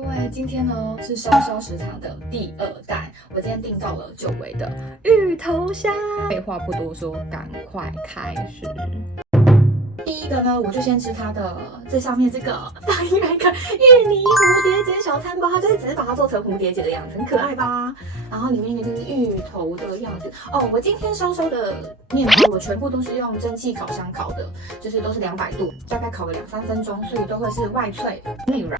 各位，今天呢是烧烧食堂的第2弹，我今天订到了久违的芋头虾。废话不多说，赶快开始。第一个呢，我就先吃它的最上面这个，大家来看芋泥蝴蝶结小餐包，它就是只是把它做成蝴蝶结的样子，很可爱吧？然后里面一个就是芋头的样子哦。我今天烧烧的面包，我全部都是用蒸汽烤箱烤的，就是都是200度，大概烤了2-3分钟，所以都会是外脆内软。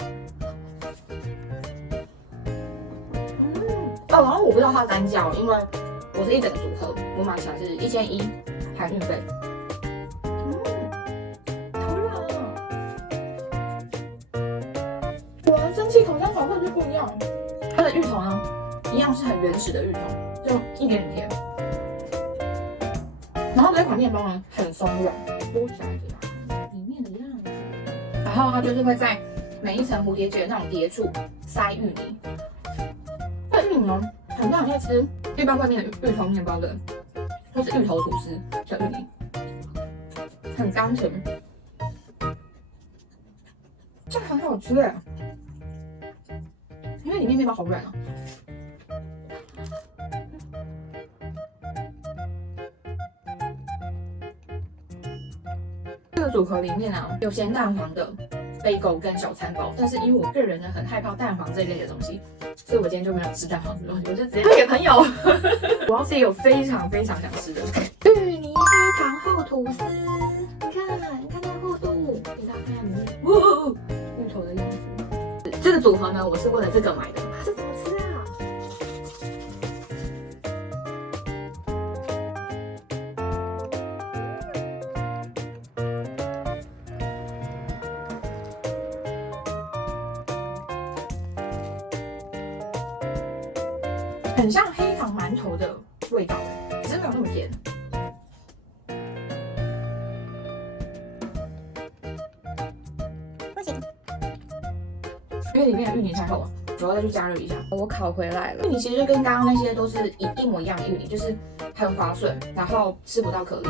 然后我不知道它的单价，因为我是一整个组合，我买起来是1100含运费。好软啊！果然蒸汽烤箱烤会是不一样。它的芋头呢，一样是很原始的芋头，就一点点甜。然后这款面包呢，很松软，剥起来里面的样子。然后它就是会在每一层蝴蝶结的那种叠处塞芋泥。这芋泥呢，很像在吃一般外面的芋头面包的，或是芋头吐司的芋泥，很干甜，这很好吃哎，因为里面面包好软啊。这个组合里面啊，有咸蛋黄的贝狗跟小餐包，但是因为我个人呢很害怕蛋黄这一类的东西，所以我今天就没有吃蛋黄的东西，我就直接给朋友。我要是有非常想吃的芋泥黑糖厚吐司，你看那个厚度，给大家看里面，哇，芋头的样子。这个组合呢，我是为了这个买的，它是怎么吃啊？很像黑糖馒头的味道，只是没有那么甜。不行，因为里面的芋泥太厚了，我要再去加热一下。我烤回来了，芋泥其实跟刚刚那些都是一模一样的芋泥，就是很滑顺，然后吃不到颗粒。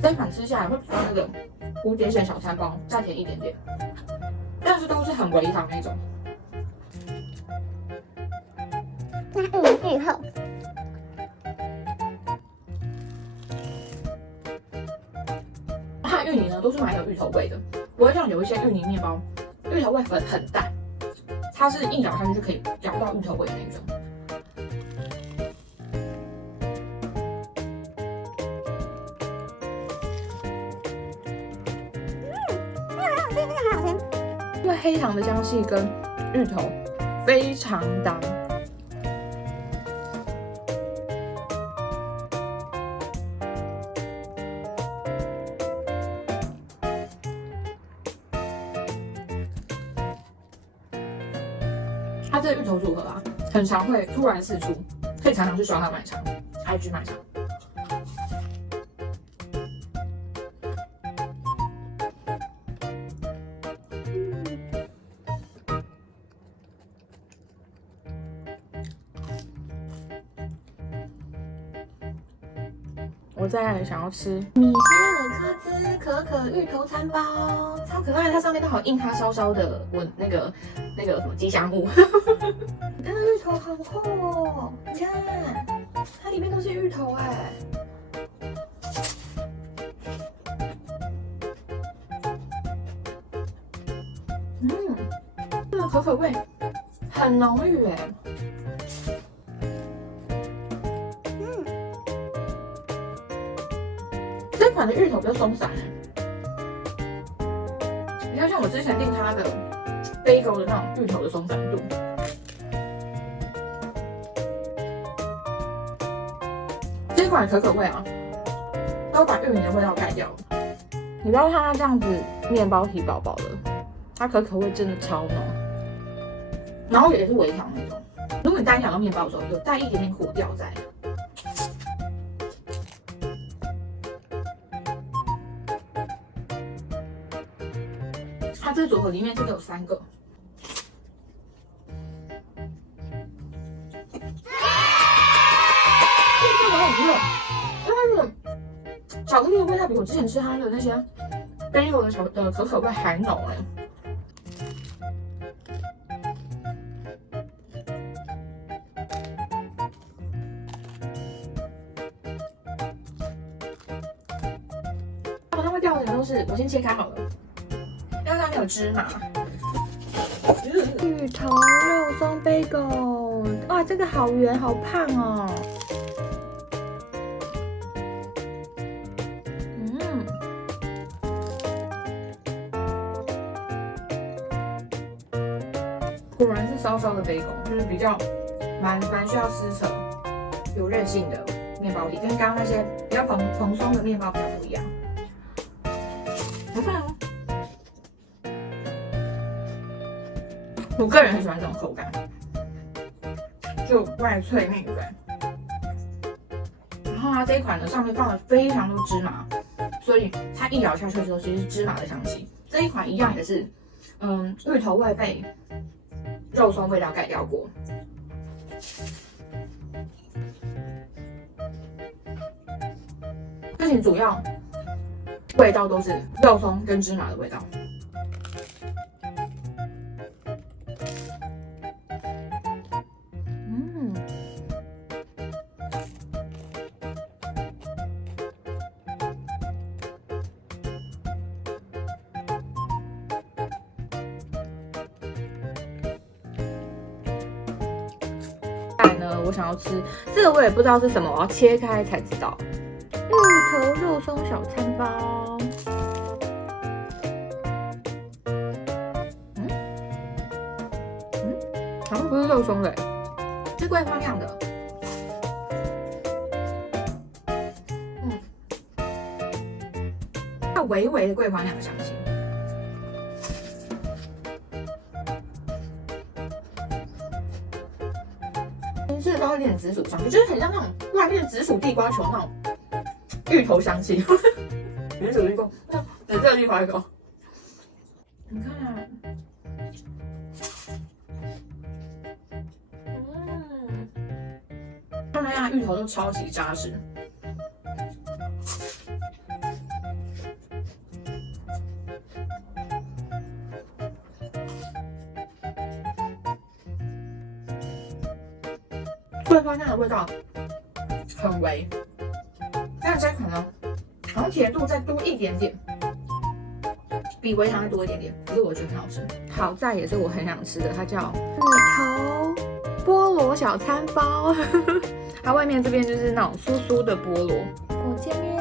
这款吃下来会比那个蝴蝶结小餐包再甜一点点，但是都是很微糖那种。芋后，它的芋泥呢都是蛮有芋头味的，不会像有一些芋泥面包，芋头味很淡，它是一咬下去就可以咬到芋头味的那种。因为黑糖的香气跟芋头非常搭，它这个芋头组合啊，很常会突然释出，可以常常去刷它卖场 ，IG 卖场。我再来想要吃米歇尔科兹可可芋头餐包，超可爱，它上面都好印它烧烧的那个什么吉祥物。它的芋头好厚哦，你看，它里面都是芋头哎。这个可可味很浓郁哎。这款的芋头比较松散，比较像我之前订它的贝狗的那种芋头的松散度。这款可可味啊，都把芋泥的味道盖掉了。你不要看它这样子面包体薄薄的，它可可味真的超浓，然后也是微糖那种。如果你单咬到面包的时候，有带一点点苦调在。它这组合里面这个有3个，这个好热，它是巧克力的味道比我之前吃它的那些bagel的可可味还浓哎。它会掉的都是我先切开好了，要上面有芝麻。芋头肉松 bagel， 哇，这个好圆好胖哦。果然是烧烧的 bagel， 就是比较蛮需要撕扯、有韧性的面包体，跟刚刚那些比较蓬松的面包比较不一样。好看哦！我个人很喜欢这种口感，就外脆内软。然后它这一款呢，上面放了非常多芝麻，所以它一咬下去的时候，其实是芝麻的香气。这一款一样也是，芋头味被肉松味道盖掉过。这些主要味道都是肉松跟芝麻的味道。我想要吃这个，我也不知道是什么，我要切开才知道。芋头肉松小餐包，好像不是肉松的，是桂花酿的。它有微微的桂花酿的香气。是都有点紫薯香气，就是很像那种外面紫薯地瓜球那种芋头香气。紫薯地瓜，紫色地瓜球，你看，他们家芋头都超级扎实。桂花酿的味道很微，但这款呢，好像甜度再多一点点，比微糖再多一点点，可是我觉得很好吃。好在也是我很想吃的，它叫芋头菠萝小餐包，它外面这边就是那种酥酥的菠萝。我见面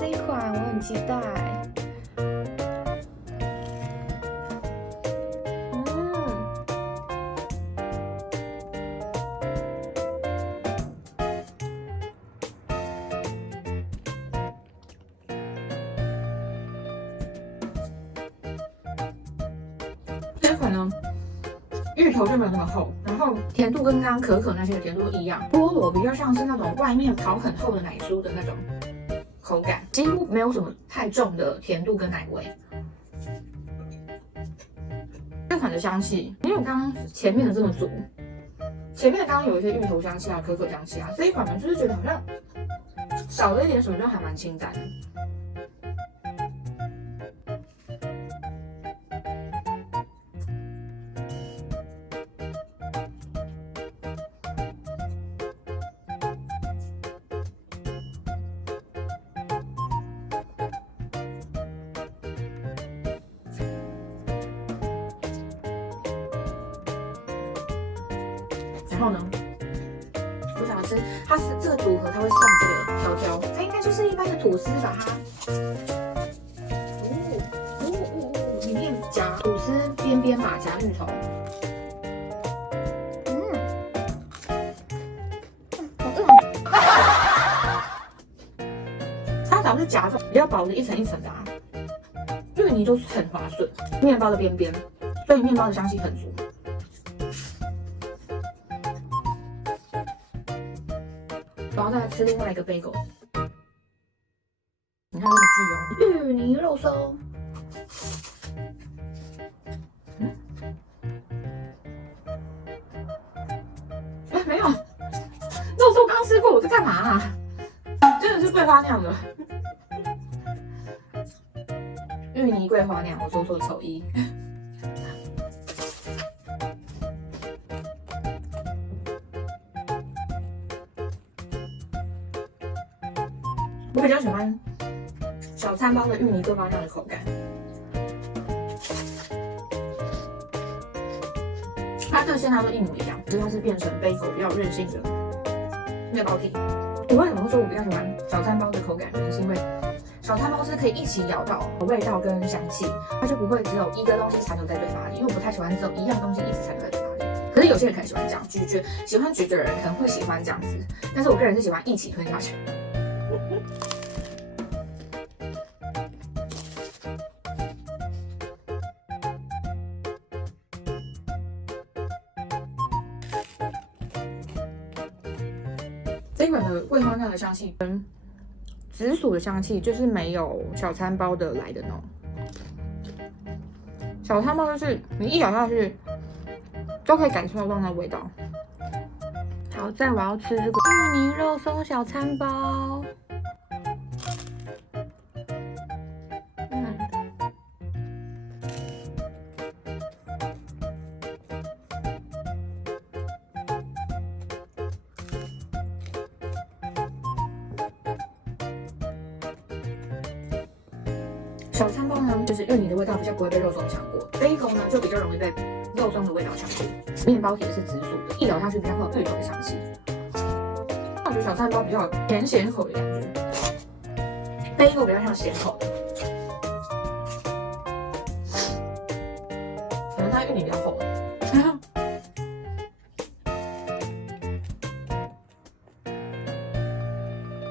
这一款我很期待。这款呢，芋头就没有那么厚，然后甜度跟刚刚可可那些的甜度一样。菠萝比较像是那种外面烤很厚的奶酥的那种口感，几乎没有什么太重的甜度跟奶味。这款的香气没有刚刚前面的这么足，前面刚刚有一些芋头香气啊、可可香气啊，这一款呢就是觉得好像少了一点什么，就还蛮清淡的。然后呢，我想吃，它是这个组合，它会送这个条条，它应该就是一般的吐司，把它，里面夹吐司边边嘛，夹芋头，好饿。它只要是夹着比较薄的一层一层的啊，芋泥就是很滑顺，面包的边边，所以面包的香气很足。然后再来吃另外一个 bagel， 你看这个具有芋泥肉松，没有，肉松刚吃过，我在干嘛啊？真的的是桂花酿的，芋泥桂花酿，我说错丑一。我比较喜欢小餐包的芋泥桂花酿的口感，它跟现在都一模一样，只是它是变成杯口比较韧性的面包体。我为什么会说我比较喜欢小餐包的口感，就是因为小餐包是可以一起咬到味道跟香气，它就不会只有一个东西残留在嘴巴里，因为我不太喜欢只有一样东西一直残留在嘴巴里。可是有些人可能喜欢这样咀嚼，喜欢咀嚼的人可能会喜欢这样子，但是我个人是喜欢一起吞下去。这一款的桂花酿的香气跟紫薯的香气就是没有小餐包的来的浓。小餐包就是你一咬下去都可以感受到那味道。好，再我要吃这个芋泥肉松小餐包。小餐包呢，就是芋泥的味道比较不会被肉松抢过，贝狗呢就比较容易被肉松的味道抢过。面包体是紫薯的，一咬下去比较会有芋头的香气。我觉得小餐包比较甜咸口的感觉，贝狗比较像咸口的，可能它芋泥比较厚。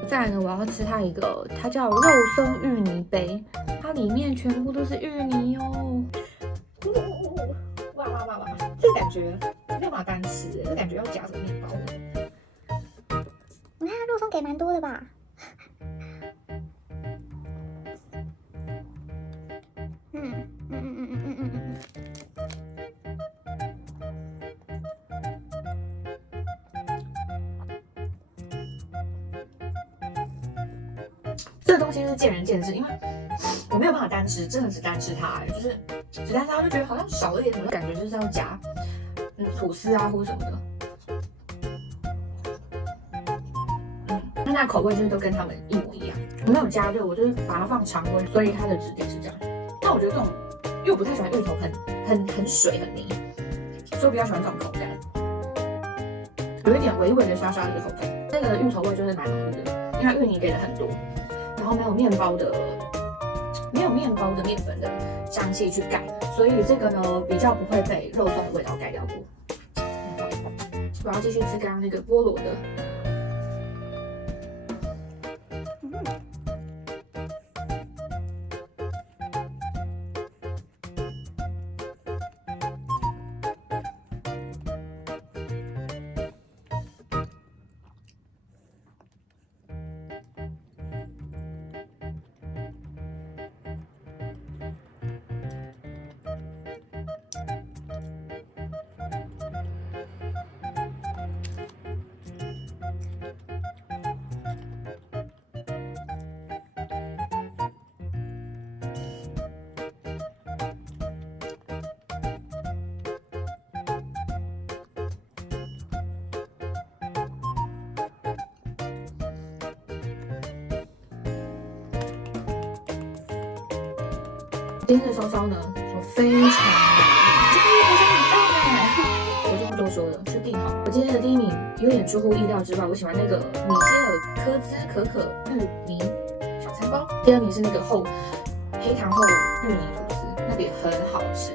再来呢，我要吃它一个，它叫肉松芋泥杯，它里面全部都是芋泥哦。哇哇哇哇！这个感觉没有办法单吃，这感觉要夹着面包的。你看它肉松给蛮多的吧？这个东西就是见仁见智，因为我没有办法单吃，真的只单吃它，就是只单吃它就觉得好像少了点什么，感觉就是要夹吐司啊或者什么的。那它口味就是都跟他们一模一样，我没有加热，我就是把它放常温，所以它的质地是这样。但我觉得这种，因为我不太喜欢芋头很水很泥，所以我比较喜欢这种口感，有一点微微的沙沙的口感。这个芋头味就是蛮浓郁的，因为它芋泥给了很多。然后没有面包的面粉的香气去盖，所以这个呢比较不会被肉松的味道盖掉过。我要继续吃刚刚那个菠萝的。今天的烧烧呢，我非常我就不多说了，是定好。我今天的第一名有点出乎意料之外，我喜欢那个米歇尔科兹可可芋泥小餐包。第二名是那个黑糖厚芋泥吐司，那个也很好吃，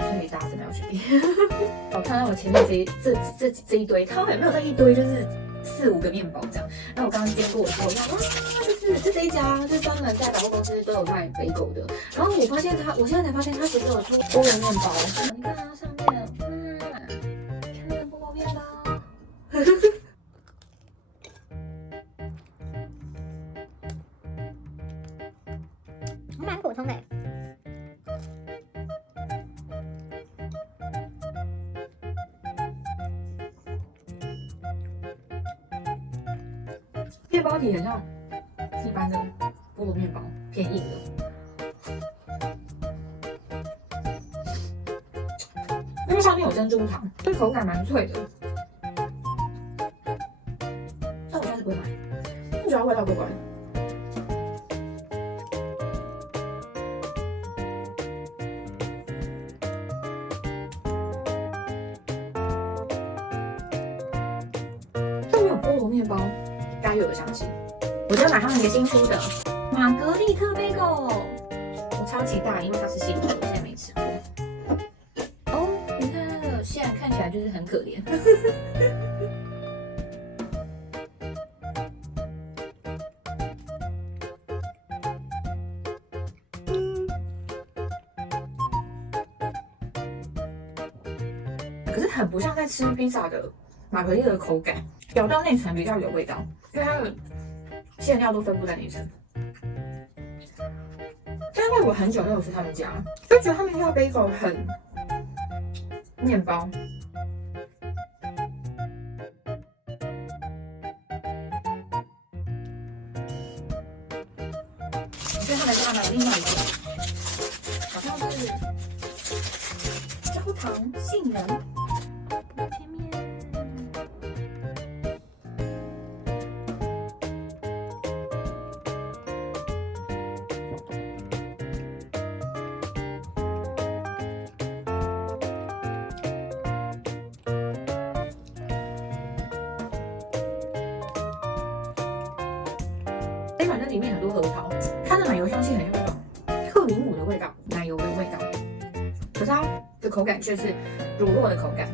所以大家真的要去点。我看到我前面这一堆，它也没有在一堆，就是4、5个面包这样。然后我刚刚经过的时候，我想哇，是这一家，是专门在百货公司都有卖贝狗的。然后我现在才发现它其实有出菠萝面包。你看它上面，看那个菠萝面包。蛮普通的。面包体很像一般的菠萝面包，偏硬的。因为上面有珍珠糖，所以口感蛮脆的。但我下次不会买，不知道味道怪怪的。上面有菠萝面包该有的香气。我就买他们一个新出的玛格丽特贝狗，我超期待，因为它是新的，我现在没吃过。哦，你看它的馅看起来就是很可怜。可是很不像在吃披萨的玛格丽特的口感，咬到内层比较有味道，因为它的馅料都分布在内层。但因为我很久没有吃他们家，就觉得他们家 bagel 很面包。我觉得他们家还有另外一个，好像是焦糖杏仁。前面这反正里面很多核桃，它的奶油香气很像那种克里姆的味道，奶油的味道，可是它的口感却是乳酪的口感。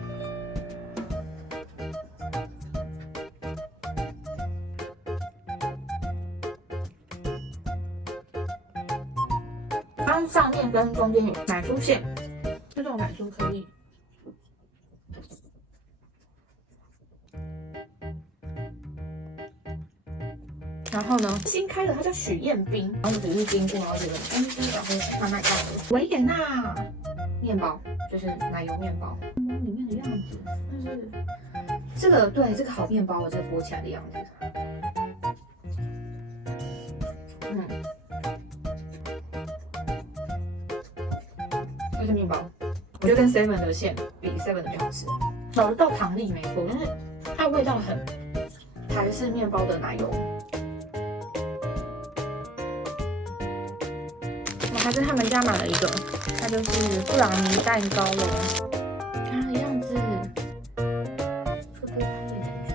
它上面跟中间有奶酥馅，就这种奶酥颗粒。然后呢，新开的它叫许燕冰，然后我只是经过，然后觉得然后慢慢看维也纳面包，就是奶油面包，里面的样子，但是这个对这个好面包，这个剥起来的样子，这是面包，我觉得跟 Seven 的馅比 Seven 的比较好吃，找得到糖粒没错，但是它的味道很台式面包的奶油。还是他们家买了一个，它就是布朗尼蛋糕了，看它的样子，这个波浪的感觉，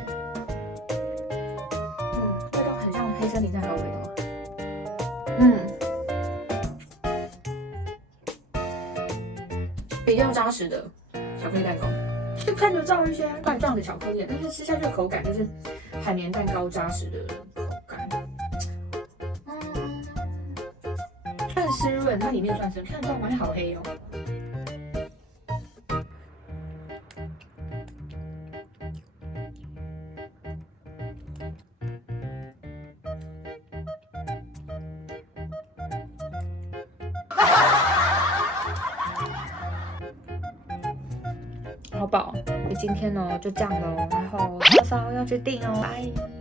味道很像黑森林蛋糕的味道，比较扎实的巧克力蛋糕，就看着照一些块状的巧克力，但是吃下去的口感就是海绵蛋糕扎实的口感。算湿润，它里面算湿润，看得到吗？好黑哦。好饱，今天呢就这样喽，然后稍稍要去订哦，拜。